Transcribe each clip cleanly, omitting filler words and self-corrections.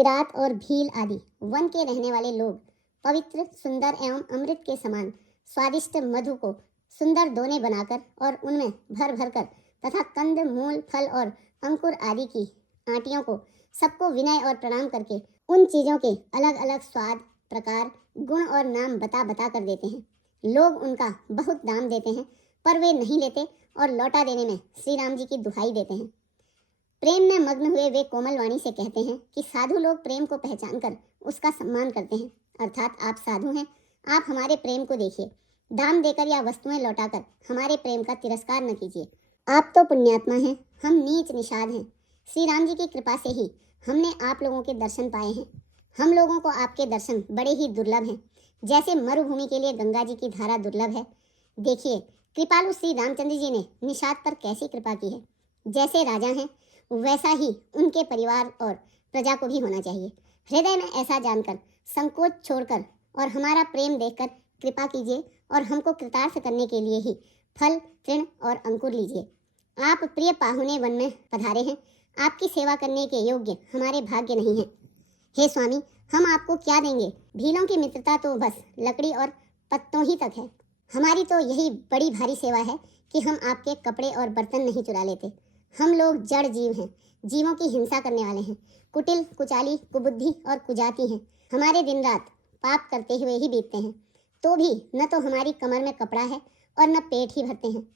किरात और भील आदि वन के रहने वाले लोग पवित्र, सुंदर एवं अमृत के समान स्वादिष्ट मधु को सुंदर दोने बनाकर और उनमें भर भर कर तथा कंद, मूल, फल और अंकुर आदि की आंटियों को सबको विनय और प्रणाम करके उन चीजों के अलग अलग स्वाद, प्रकार, गुण और नाम बता बता कर देते हैं। लोग उनका बहुत दाम देते हैं, पर वे नहीं लेते और लौटा देने में श्री राम जी की दुहाई देते हैं। प्रेम में मग्न हुए वे कोमल वाणी से कहते हैं कि साधु लोग प्रेम को पहचान कर उसका सम्मान करते हैं, अर्थात आप साधु हैं, आप हमारे प्रेम को देखिए, दाम देकर या वस्तुएं लौटाकर हमारे प्रेम का तिरस्कार न कीजिए। आप तो पुण्यात्मा हैं, हम नीच निषाद हैं। श्री राम जी की कृपा से ही हमने आप लोगों के दर्शन पाए हैं। हम लोगों को आपके दर्शन बड़े ही दुर्लभ हैं, जैसे मरुभूमि के लिए गंगा जी की धारा दुर्लभ है। देखिए, कृपालु श्री रामचंद्र जी ने निषाद पर कैसी कृपा की है। जैसे राजा हैं वैसा ही उनके परिवार और प्रजा को भी होना चाहिए। हृदय में ऐसा जानकर, संकोच छोड़कर और हमारा प्रेम देखकर कृपा कीजिए और हमको कृतार्थ करने के लिए ही फल, तृण और अंकुर लीजिए। आप प्रिय पाहुने वन में पधारे हैं, आपकी सेवा करने के योग्य हमारे भाग्य नहीं है। हे स्वामी, हम आपको क्या देंगे? भीलों की मित्रता तो बस लकड़ी और पत्तों ही तक है। हमारी तो यही बड़ी भारी सेवा है कि हम आपके कपड़े और बर्तन नहीं चुरा लेते। हम लोग जड़ जीव हैं, जीवों की हिंसा करने वाले हैं, कुटिल, कुचाली, कुबुद्धि और कुजाती हैं। हमारे दिन रात पाप करते हुए ही बीतते हैं, तो भी न तो हमारी कमर में कपड़ा है और न पेट ही भरते हैं।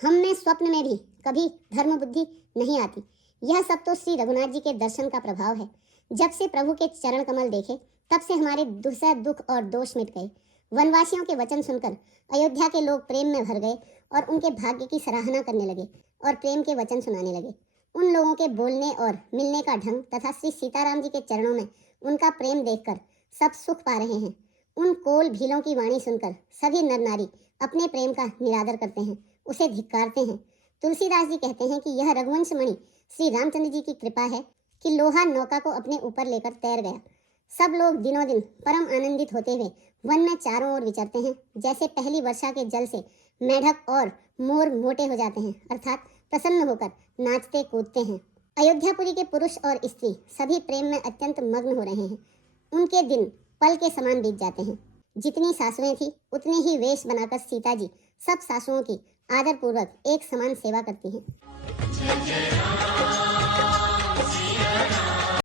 हमने स्वप्न में भी कभी धर्म बुद्धि नहीं आती। यह सब तो श्री रघुनाथ जी के दर्शन का प्रभाव है। जब से प्रभु के चरण कमल देखे, तब से हमारे दुसह दुख और दोष मिट गए। वनवासियों के वचन सुनकर अयोध्या के लोग प्रेम में भर गए और उनके भाग्य की सराहना करने लगे और प्रेम के वचन सुनाने लगे। उन लोगों के बोलने और मिलने का ढंग तथा श्री सीताराम जी के चरणों में उनका प्रेम देखकर सब सुख पा रहे हैं। उन कोल भीलों की वाणी सुनकर सभी नर नारी अपने प्रेम का निरादर करते हैं, उसे धिक्कारते हैं। तुलसीदास जी कहते हैं कि यह रघुवंश मणि श्री रामचंद्र जी की कृपा है कि लोहा नौका को अपने ऊपर लेकर तैर गया। सब लोग दिनों दिन परम आनंदित होते हुए वन में चारों ओर विचरते हैं। जैसे पहली वर्षा के जल से मेढक और मोर मोटे हो जाते हैं, अर्थात प्रसन्न होकर नाचते कूदते हैं। अयोध्यापुरी के पुरुष और स्त्री सभी प्रेम में अत्यंत मग्न हो रहे हैं। उनके दिन पल के समान बीत जाते हैं। जितनी सासुएं थी उतनी ही वेश बनाकर सीता जी सब सासुओं की आदरपूर्वक एक समान सेवा करती हैं।